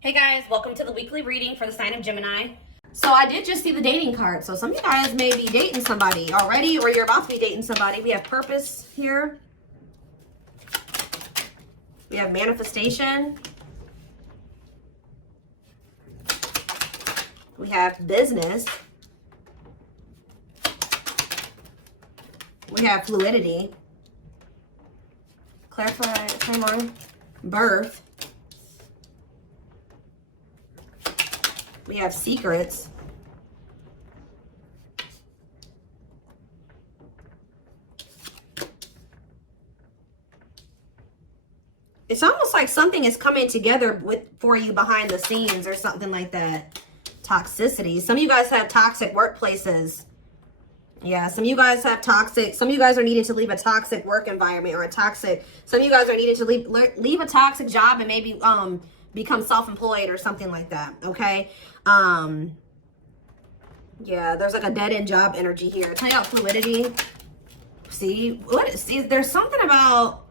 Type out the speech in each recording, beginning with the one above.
Hey guys, welcome to the weekly reading for the sign of Gemini. So I did just see the dating card. So some of you guys may be dating somebody already, or you're about to be dating somebody. We have purpose here. We have manifestation. We have business. We have fluidity. Clarify, timeline, birth. We have secrets. It's almost like something is coming together for you behind the scenes or something like that. Toxicity. Some of you guys have toxic workplaces. Yeah, some of you guys have toxic. Some of you guys are needing to leave a toxic work environment or a toxic. Some of you guys are needing to leave a toxic job and maybe become self-employed or something like that. Okay. Yeah, there's like a dead-end job energy here. Tell you about fluidity. See, there's something about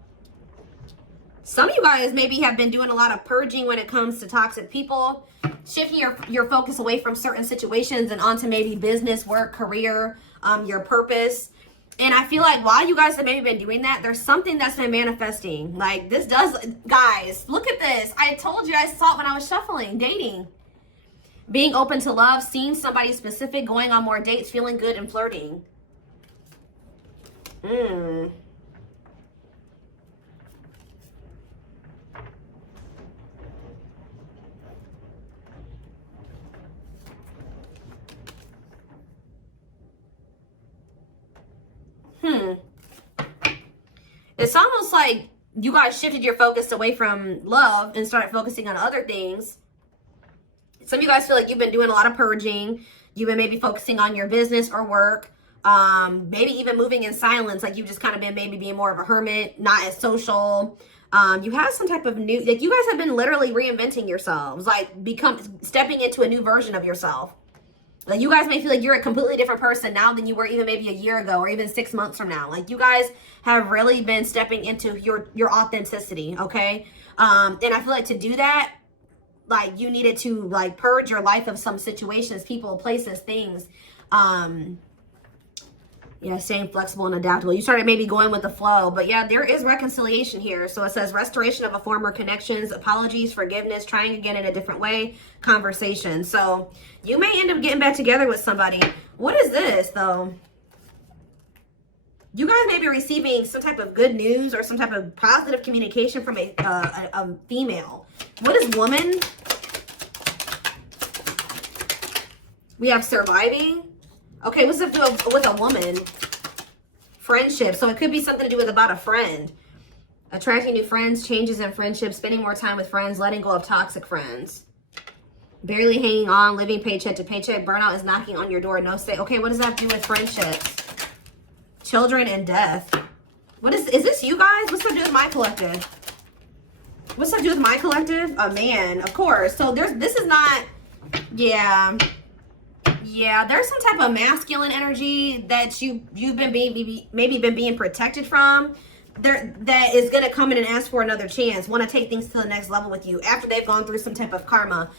some of you guys maybe have been doing a lot of purging when it comes to toxic people, shifting your focus away from certain situations and onto maybe business, work, career, your purpose. And I feel like while you guys have maybe been doing that, there's something that's been manifesting. Like this does, guys, look at this. I told you, I saw it when I was shuffling, dating. Being open to love, seeing somebody specific, going on more dates, feeling good and flirting. It's almost like you guys shifted your focus away from love and started focusing on other things. Some of you guys feel like you've been doing a lot of purging. You've been maybe focusing on your business or work. Maybe even moving in silence. Like you've just kind of been maybe being more of a hermit, not as social. You have some type of new, like you guys have been literally reinventing yourselves. Like stepping into a new version of yourself. Like you guys may feel like you're a completely different person now than you were even maybe a year ago or even 6 months from now. Like you guys have really been stepping into your authenticity, okay? And I feel like to do that, like you needed to like purge your life of some situations, people, places, things. Yeah, staying flexible and adaptable. You started maybe going with the flow, but yeah, there is reconciliation here. So it says restoration of a former connections, apologies, forgiveness, trying again in a different way, conversation. So you may end up getting back together with somebody. What is this though? You guys may be receiving some type of good news or some type of positive communication from a female. What is woman? We have surviving. Okay, what's up with a woman? Friendship. So it could be something to do with about a friend. Attracting new friends, changes in friendships, spending more time with friends, letting go of toxic friends. Barely hanging on, living paycheck to paycheck. Burnout is knocking on your door. No stay. Okay, what does that do with friendships? Children and death. What is this you guys? What's up to do with my collective? What's up to do with my collective? A man, of course. So this is not, yeah, there's some type of masculine energy that you've been maybe been being protected from. That is gonna come in and ask for another chance, want to take things to the next level with you after they've gone through some type of karma.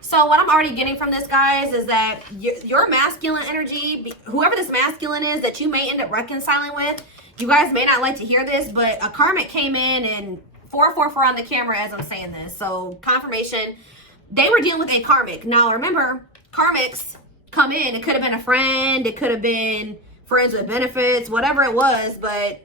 So what I'm already getting from this, guys, is that your masculine energy, whoever this masculine is that you may end up reconciling with, you guys may not like to hear this, but a karmic came in and 444 on the camera as I'm saying this. So confirmation, they were dealing with a karmic. Now remember, karmics come in. It could have been a friend. It could have been friends with benefits, whatever it was. But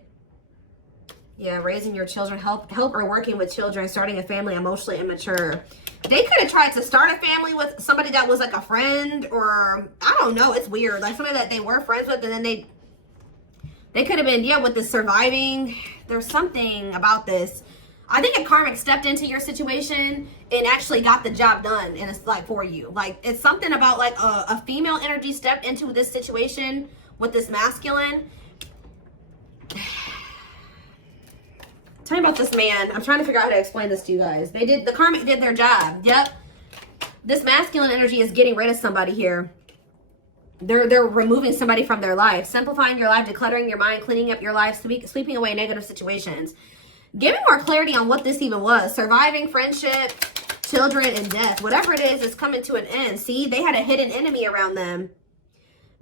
yeah, raising your children, help or working with children, starting a family, emotionally immature. They could have tried to start a family with somebody that was like a friend, or I don't know. It's weird. Like somebody that they were friends with, and then they could have been, yeah, with the surviving. There's something about this. I think a karmic stepped into your situation and actually got the job done, and it's like for you. Like it's something about like a female energy stepped into this situation with this masculine. Tell me about this man. I'm trying to figure out how to explain this to you guys. The karmic did their job. Yep. This masculine energy is getting rid of somebody here. They're removing somebody from their life, simplifying your life, decluttering your mind, cleaning up your life, sweeping away negative situations. Give me more clarity on what this even was. Surviving, friendship, children and death. Whatever it is coming to an end. See, they had a hidden enemy around them.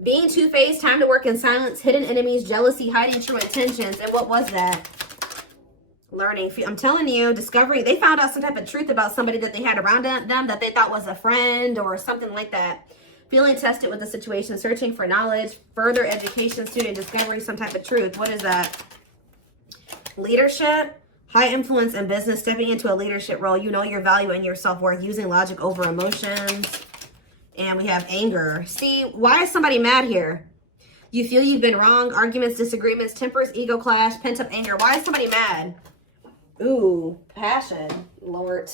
Being two-faced, time to work in silence, hidden enemies, jealousy, hiding true intentions. And what was that? Learning. I'm telling you, discovery. They found out some type of truth about somebody that they had around them that they thought was a friend or something like that. Feeling tested with the situation, searching for knowledge, further education, student discovery, some type of truth. What is that? Leadership, high influence in business, stepping into a leadership role. You know your value and your self-worth, using logic over emotions. And we have anger. See, why is somebody mad here? You feel you've been wrong, arguments, disagreements, tempers, ego clash, pent-up anger. Why is somebody mad? Ooh, passion, Lord.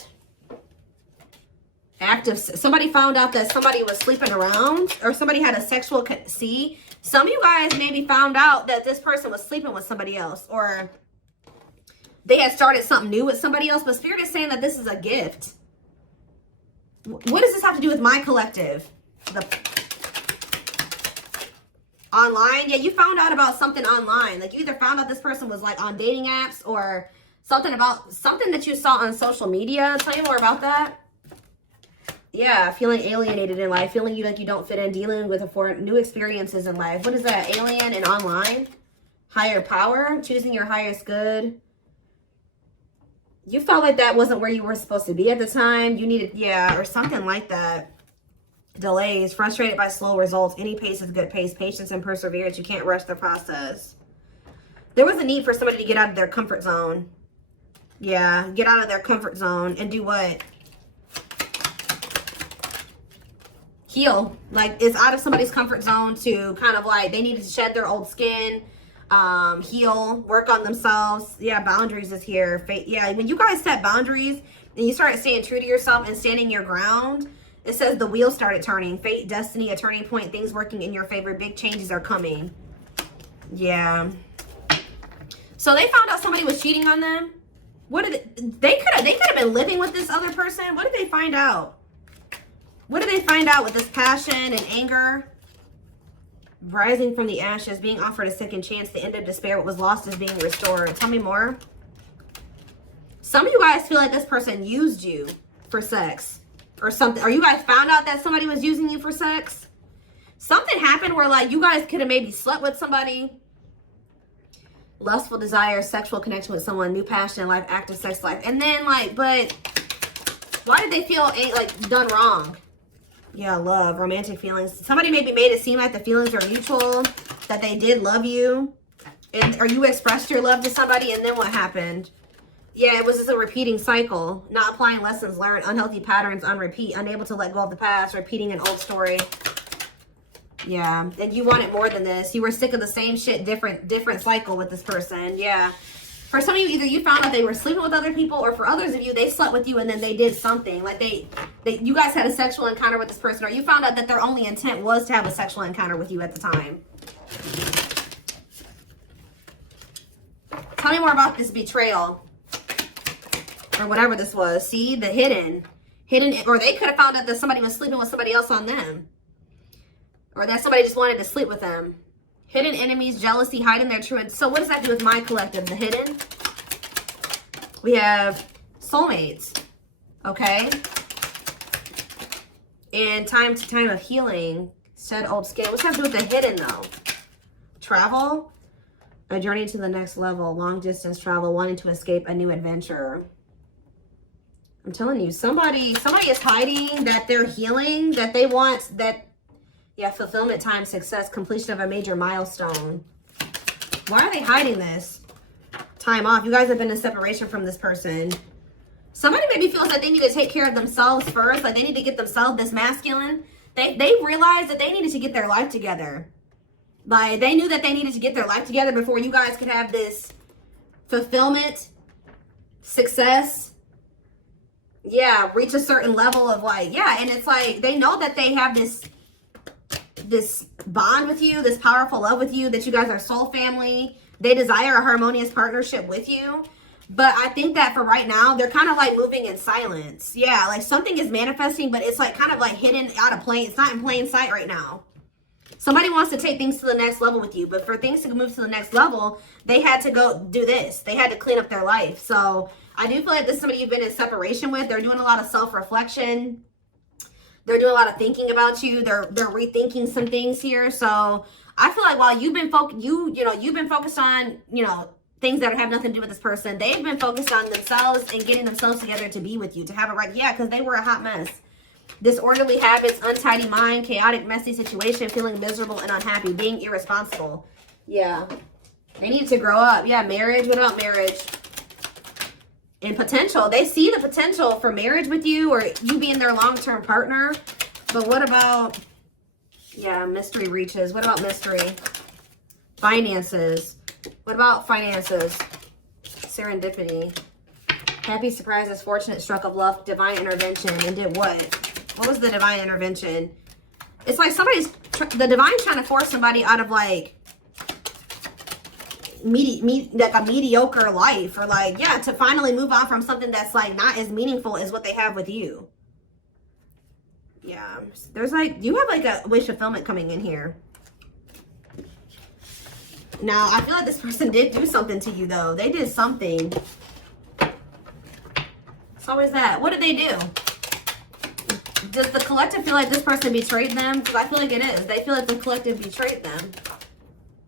Active. Somebody found out that somebody was sleeping around, or somebody had a sexual. See, some of you guys maybe found out that this person was sleeping with somebody else, or they had started something new with somebody else. But Spirit is saying that this is a gift. What does this have to do with my collective? The online. Yeah, you found out about something online. Like you either found out this person was like on dating apps, or something about something that you saw on social media. Tell me more about that. Yeah, feeling alienated in life, feeling like you don't fit in, dealing with new experiences in life. What is that? Alien and online? Higher power, choosing your highest good. You felt like that wasn't where you were supposed to be at the time. You needed, yeah, or something like that. Delays, frustrated by slow results. Any pace is good pace. Patience and perseverance. You can't rush the process. There was a need for somebody to get out of their comfort zone. Yeah, get out of their comfort zone and do what? Heal. Like, it's out of somebody's comfort zone to kind of like, they needed to shed their old skin, heal, work on themselves. Yeah, boundaries is here. Yeah, when you guys set boundaries and you start staying true to yourself and standing your ground, it says the wheel started turning. Fate, destiny, a turning point, things working in your favor. Big changes are coming. Yeah. So they found out somebody was cheating on them. What did they could have been living with this other person. What did they find out? What did they find out with this passion and anger? Rising from the ashes, being offered a second chance, the end of despair, what was lost is being restored. Tell me more. Some of you guys feel like this person used you for sex or something. Or you guys found out that somebody was using you for sex. Something happened where like you guys could have maybe slept with somebody. Lustful desire, sexual connection with someone, new passion in life, active sex life. And then like, but why did they feel like done wrong? Yeah, love, romantic feelings. Somebody maybe made it seem like the feelings are mutual, that they did love you. Or you expressed your love to somebody, and then what happened? Yeah, it was just a repeating cycle. Not applying lessons learned, unhealthy patterns on repeat, unable to let go of the past, repeating an old story. Yeah, and you wanted more than this. You were sick of the same shit, different cycle with this person. Yeah. For some of you, either you found out they were sleeping with other people, or for others of you, they slept with you and then they did something. Like you guys had a sexual encounter with this person, or you found out that their only intent was to have a sexual encounter with you at the time. Tell me more about this betrayal. Or whatever this was. See, the hidden, or they could have found out that somebody was sleeping with somebody else on them. Or that somebody just wanted to sleep with them. Hidden enemies, jealousy, hiding their true. So what does that do with my collective? The hidden. We have soulmates. Okay. And time to time of healing. Shed old skin. What's that do with the hidden though? Travel. A journey to the next level. Long distance travel. Wanting to escape a new adventure. I'm telling you, somebody is hiding that they're healing, that they want that. Yeah, fulfillment, time, success, completion of a major milestone. Why are they hiding this? Time off. You guys have been in separation from this person. Somebody maybe feels like they need to take care of themselves first. Like they need to get themselves this masculine. They realized that they needed to get their life together. Like they knew that they needed to get their life together before you guys could have this fulfillment, success. Yeah, reach a certain level of like, yeah. And it's like, they know that they have this bond with you, this powerful love with you, that you guys are soul family. They desire a harmonious partnership with you. But I think that for right now, they're kind of like moving in silence. Yeah, like something is manifesting, but it's like kind of like hidden out of plain. It's not in plain sight right now. Somebody wants to take things to the next level with you. But for things to move to the next level, they had to go do this. They had to clean up their life. So I do feel like this is somebody you've been in separation with. They're doing a lot of self-reflection. They're doing a lot of thinking about you. They're rethinking some things here. So I feel like while you've been you've been focused on, things that have nothing to do with this person, they've been focused on themselves and getting themselves together to be with you, to have it right. Yeah, because they were a hot mess. Disorderly habits, untidy mind, chaotic, messy situation, feeling miserable and unhappy, being irresponsible. Yeah. They need to grow up. Yeah, marriage. What about marriage? And potential. They see the potential for marriage with you or you being their long-term partner. But what about, yeah, mystery reaches. What about mystery? Finances. What about finances? Serendipity. Happy surprises, fortunate stroke of luck, divine intervention. And did what? What was the divine intervention? It's like the divine's trying to force somebody out of like a mediocre life, or like, yeah, to finally move on from something that's like not as meaningful as what they have with you. Yeah, there's like, you have like a wish fulfillment coming in here. Now, I feel like this person did do something to you though. They did something. So is that? What did they do? Does the collective feel like this person betrayed them? Because I feel like it is. They feel like the collective betrayed them.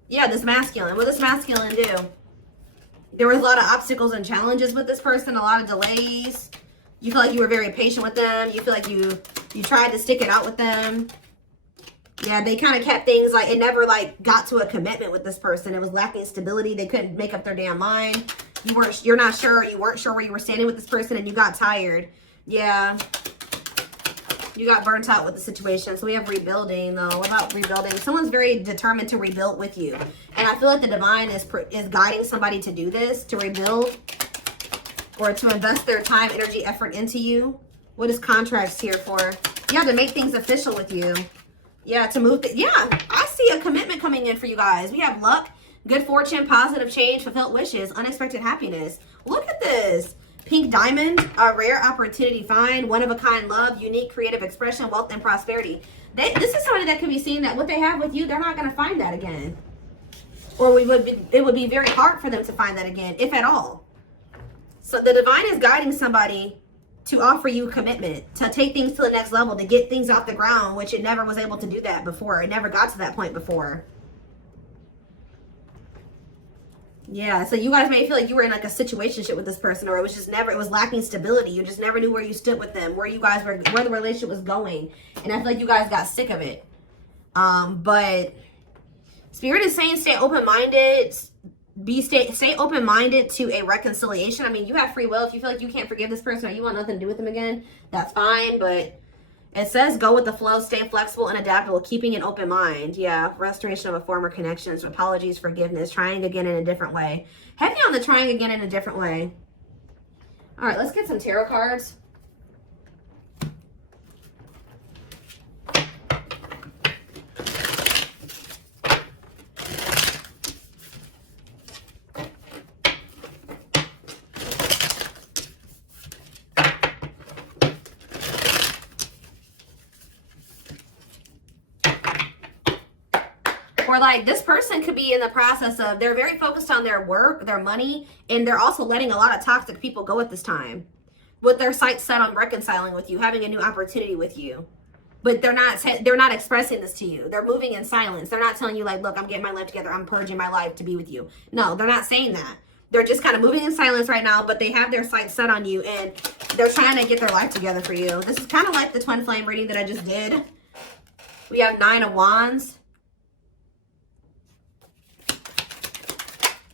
Yeah, this masculine. What does this masculine do? There was a lot of obstacles and challenges with this person, a lot of delays. You feel like you were very patient with them. You feel like you tried to stick it out with them. Yeah, they kind of kept things like, it never like got to a commitment with this person. It was lacking stability. They couldn't make up their damn mind. You're not sure. You weren't sure where you were standing with this person and you got tired. Yeah. You got burnt out with the situation. So we have rebuilding though. What about rebuilding? Someone's very determined to rebuild with you. And I feel like the divine is guiding somebody to do this, to rebuild or to invest their time, energy, effort into you. What is contracts here for? Yeah, to make things official with you. Yeah, to move. Yeah, I see a commitment coming in for you guys. We have luck, good fortune, positive change, fulfilled wishes, unexpected happiness. Look at this. Pink diamond, a rare opportunity find, one-of-a-kind love, unique creative expression, wealth, and prosperity. This is somebody that could be seeing that what they have with you, they're not going to find that again. Or it would be very hard for them to find that again, if at all. So the divine is guiding somebody to offer you commitment, to take things to the next level, to get things off the ground, which it never was able to do that before. It never got to that point before. Yeah, so you guys may feel like you were in like a situationship with this person, or it was lacking stability. You just never knew where you stood with them, where the relationship was going. And I feel like you guys got sick of it. But Spirit is saying stay open-minded. Stay open-minded to a reconciliation. I mean, you have free will. If you feel like you can't forgive this person or you want nothing to do with them again, that's fine. But it says go with the flow, stay flexible and adaptable, keeping an open mind. Yeah, restoration of a former connections, apologies, forgiveness, trying again in a different way. Heavy on the trying again in a different way. All right, let's get some tarot cards. Or like this person could be in the process of, they're very focused on their work, their money, and they're also letting a lot of toxic people go at this time. With their sights set on reconciling with you, having a new opportunity with you. But they're not expressing this to you. They're moving in silence. They're not telling you like, look, I'm getting my life together. I'm purging my life to be with you. No, they're not saying that. They're just kind of moving in silence right now, but they have their sights set on you and they're trying to get their life together for you. This is kind of like the twin flame reading that I just did. We have 9 of Wands.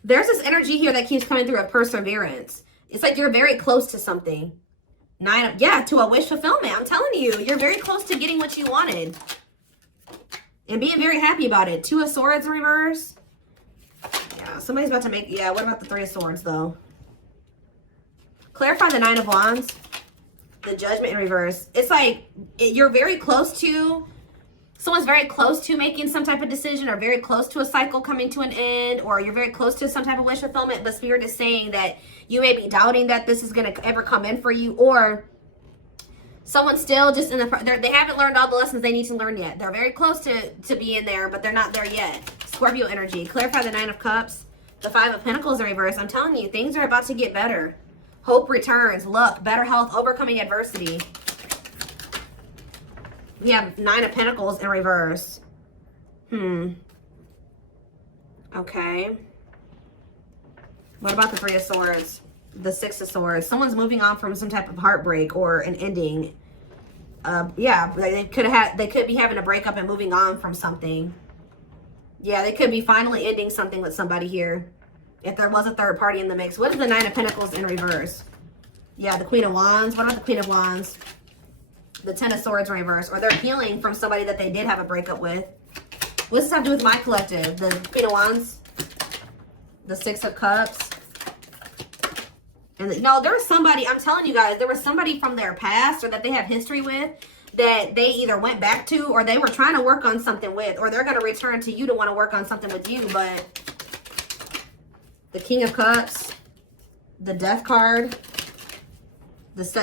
There's this energy here that keeps coming through of perseverance. It's like you're very close to something. To a wish fulfillment. I'm telling you, you're very close to getting what you wanted. And being very happy about it. 2 of Swords in reverse. Yeah, somebody's about to make, what about the 3 of Swords though? Clarify the 9 of Wands. The Judgment in reverse. It's like you're very close to, someone's very close to making some type of decision or very close to a cycle coming to an end, or you're very close to some type of wish fulfillment, but Spirit is saying that you may be doubting that this is going to ever come in for you, or someone's still just in they haven't learned all the lessons they need to learn yet. They're very close to being there, but they're not there yet. Scorpio energy. Clarify the 9 of Cups. The 5 of Pentacles in reverse. I'm telling you, things are about to get better. Hope returns. Luck. Better health. Overcoming adversity. We have 9 of Pentacles in reverse. Okay. What about the 3 of Swords? The 6 of Swords. Someone's moving on from some type of heartbreak or an ending. Yeah, they could be having a breakup and moving on from something. Yeah, they could be finally ending something with somebody here. If there was a third party in the mix. What is the 9 of Pentacles in reverse? Yeah, the Queen of Wands. What about the Queen of Wands? The 10 of Swords in reverse. Or they're healing from somebody that they did have a breakup with. What does this have to do with my collective? The Queen of Wands. The 6 of Cups. And no, there was somebody, I'm telling you guys, there was somebody from their past or that they have history with that they either went back to or they were trying to work on something with, or they're going to return to you to want to work on something with you. But the King of Cups, the Death card,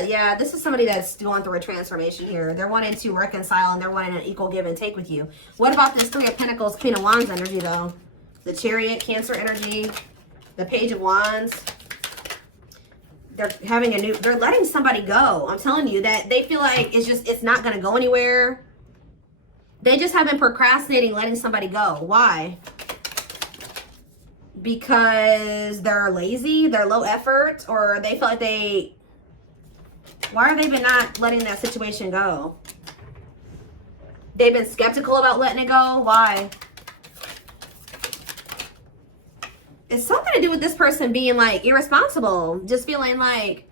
yeah, this is somebody that's going through a transformation here. They're wanting to reconcile and they're wanting an equal give and take with you. What about this 3 of Pentacles, Queen of Wands energy though? The Chariot, Cancer energy, the Page of Wands. They're having they're letting somebody go. I'm telling you that they feel like it's not going to go anywhere. They just have been procrastinating letting somebody go. Why? Because they're lazy, they're low effort, or they feel like why are they been not letting that situation go? They've been skeptical about letting it go. Why? It's something to do with this person being like irresponsible, just feeling like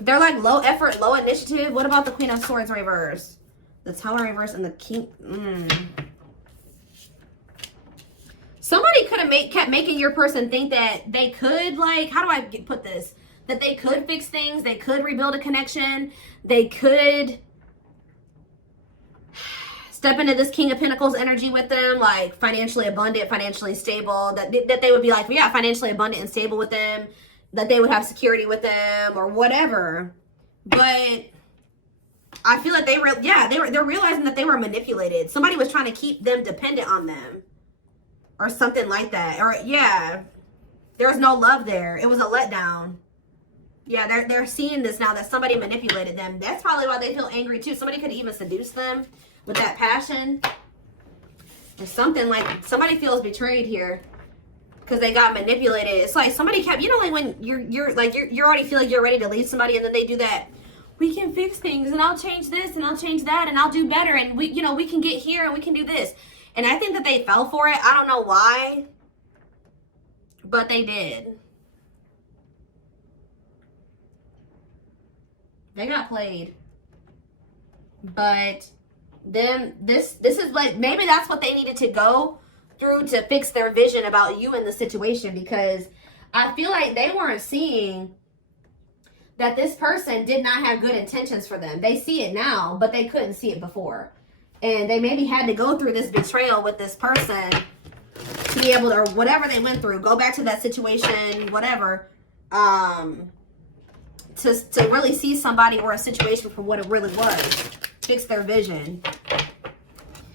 they're like low effort, low initiative. What about the Queen of Swords reverse? The Tower reverse and the King. Somebody could have kept making your person think that they could, like, how do I put this? That they could fix things, they could rebuild a connection, they could step into this King of Pentacles energy with them, like financially abundant, financially stable, that they would be like, yeah, financially abundant and stable with them, that they would have security with them or whatever. But I feel like they're realizing that they were manipulated. Somebody was trying to keep them dependent on them or something like that. Or yeah, there was no love there. It was a letdown. Yeah, they're seeing this now that somebody manipulated them. That's probably why they feel angry too. Somebody could even seduce them with that passion or something. Like somebody feels betrayed here because they got manipulated. It's like somebody kept, you know, like when you already feel like you're ready to leave somebody and then they do that. We can fix things and I'll change this and I'll change that and I'll do better and we can get here and we can do this. And I think that they fell for it. I don't know why, but they did. They got played. But then this is like, maybe that's what they needed to go through to fix their vision about you in the situation, because I feel like they weren't seeing that this person did not have good intentions for them. They see it now, but they couldn't see it before. And they maybe had to go through this betrayal with this person to be able to, or whatever they went through, go back to that situation, whatever, to really see somebody or a situation for what it really was. Fix their vision.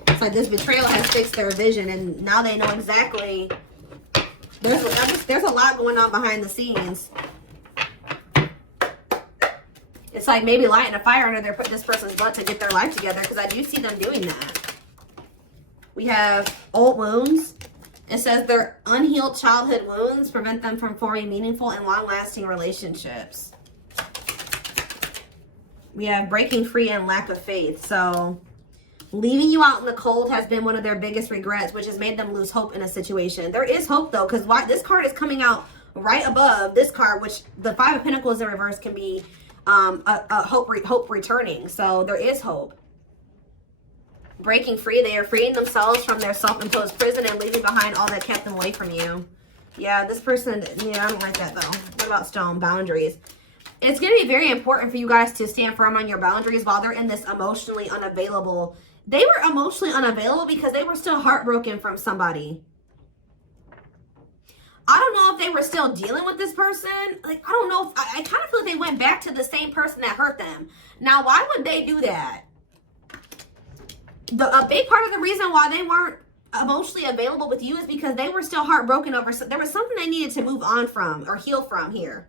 It's like this betrayal has fixed their vision, and now they know exactly. There's a lot going on behind the scenes. It's like maybe lighting a fire under this person's butt to get their life together, because I do see them doing that. We have old wounds. It says their unhealed childhood wounds prevent them from forming meaningful and long-lasting relationships. We have breaking free and lack of faith. So leaving you out in the cold has been one of their biggest regrets, which has made them lose hope in a situation. There is hope though, because this card is coming out right above this card, which the Five of Pentacles in reverse can be a hope returning. So there is hope. Breaking free, they are freeing themselves from their self-imposed prison and leaving behind all that kept them away from you. Yeah, this person, yeah, I don't like that though. What about stone? Boundaries. It's going to be very important for you guys to stand firm on your boundaries while they're in this emotionally unavailable. They were emotionally unavailable because they were still heartbroken from somebody. I don't know if they were still dealing with this person. Like, I don't know. I kind of feel like they went back to the same person that hurt them. Now, why would they do that? A big part of the reason why they weren't emotionally available with you is because they were still heartbroken over, there was something they needed to move on from or heal from here.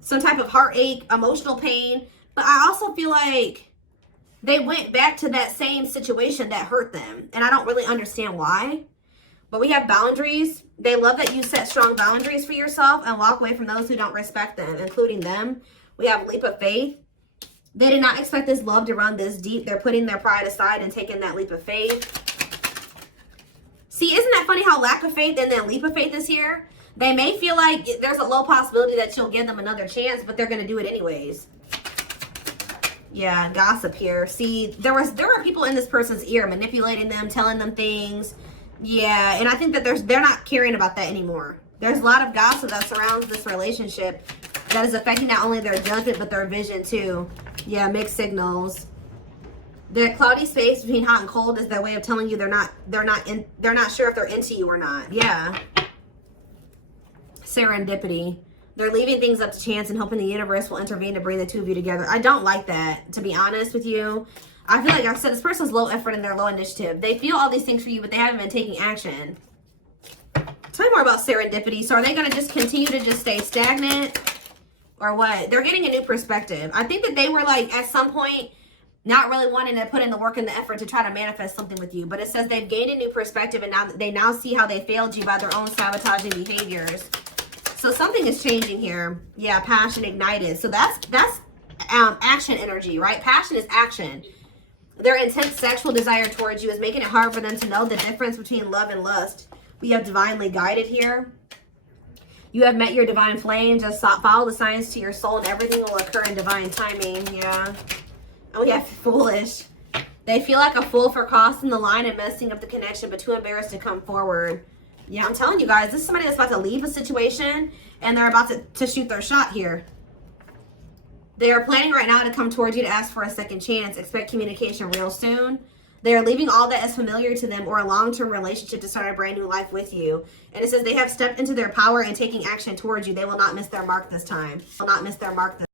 Some type of heartache, emotional pain. But I also feel like they went back to that same situation that hurt them. And I don't really understand why. But we have boundaries. They love that you set strong boundaries for yourself and walk away from those who don't respect them, including them. We have leap of faith. They did not expect this love to run this deep. They're putting their pride aside and taking that leap of faith. See, isn't that funny how lack of faith and then leap of faith is here? They may feel like there's a low possibility that you'll give them another chance, but they're going to do it anyways. Yeah, gossip here. See, there were people in this person's ear manipulating them, telling them things. Yeah, and I think that they're not caring about that anymore. There's a lot of gossip that surrounds this relationship that is affecting not only their judgment but their vision too. Yeah, mixed signals. The cloudy space between hot and cold is their way of telling you they're not sure if they're into you or not. Yeah. Serendipity. They're leaving things up to chance and hoping the universe will intervene to bring the two of you together. I don't like that, to be honest with you. I feel like I said this person's low effort and they're low initiative. They feel all these things for you, but they haven't been taking action. Tell me more about serendipity. So are they going to just continue to just stay stagnant or what? They're getting a new perspective. I think that they were like at some point not really wanting to put in the work and the effort to try to manifest something with you. But it says they've gained a new perspective and now they now see how they failed you by their own sabotaging behaviors. So something is changing here. Yeah, passion ignited. So that's action energy, right? Passion is action. Their intense sexual desire towards you is making it hard for them to know the difference between love and lust. We have divinely guided here. You have met your divine flame. Just follow the signs to your soul and everything will occur in divine timing. Yeah. And we have foolish. They feel like a fool for crossing the line and messing up the connection, but too embarrassed to come forward. Yeah, I'm telling you guys, this is somebody that's about to leave a situation and they're about to shoot their shot here. They are planning right now to come towards you to ask for a second chance. Expect communication real soon. They are leaving all that is familiar to them or a long-term relationship to start a brand new life with you. And it says they have stepped into their power and taking action towards you. They will not miss their mark this time. Will not miss their mark this time.